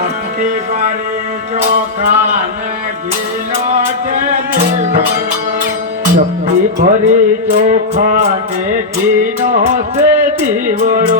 હાથથી કરી ચોખાને ઘીનો છે ભરી. ચોખાને ઘીનો છે દીવડો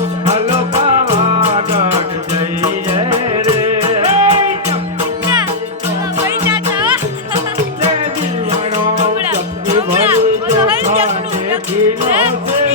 Aqui.